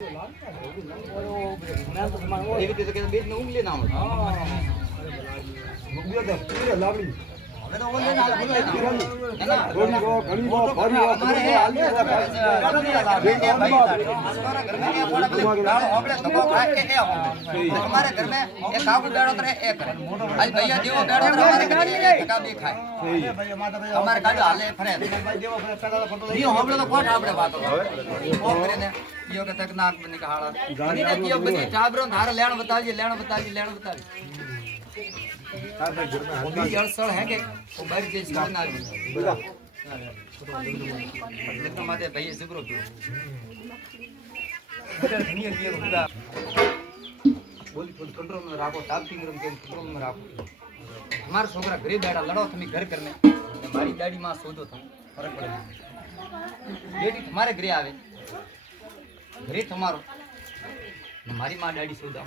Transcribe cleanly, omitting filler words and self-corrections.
એવી રીતે કે બેટ ને ઊંઘલી ના હોય લાવડી હવે તો ઓલે ના ઘણી ગો ઘણી ગો ફરી અમારે હાલે આપણે ધબો ખાય કે हमारे घर में एक काबू बेड़ो करे एक आज भैया देवो बेड़ो हमारे घर में एक टका भी खाए हमारे गाड़ी हाले फरे भाई देवो फरे पेला फोटो यो हमले तो कोठ आपड़े बात ओ करे ने यो के तक नाक बनी का हाड़ा बनी ने कियो बनी टाबरो धार लेण बताजी हां भाई घर में होगी जड़सड़ है के वो बाहर जे स्कूल ना बोला मतलब माते भैया जिगरो क्यों बेटा धनिया कियो खुदा बोली फुल कंट्रोल में रखो टापिंग रूम के कंट्रोल में रखो हमारे छोकरा घरे बैठा लड़ो तुम घर करने हमारी डैडी मां सोचो तुम फर्क पड़े बेटी तुम्हारे घरे आवे घरे तुम्हारो हमारी मां डैडी सोचो